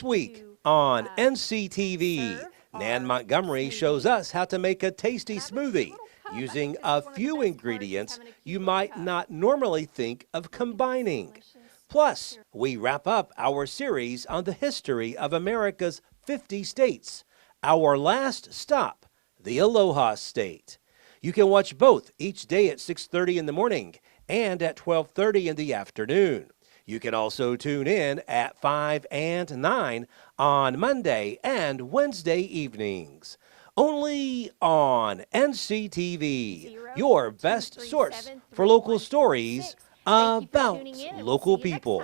This week on NCTV, Nan Montgomery shows us how to make a tasty smoothie using a few ingredients you might not normally think of combining. Plus, we wrap up our series on the history of America's 50 states. Our last stop, the Aloha State. You can watch both each day at 6:30 in the morning and at 12:30 in the afternoon. You can also tune in at 5 and 9 on Monday and Wednesday evenings. Only on NCTV, your best source for local stories about local people.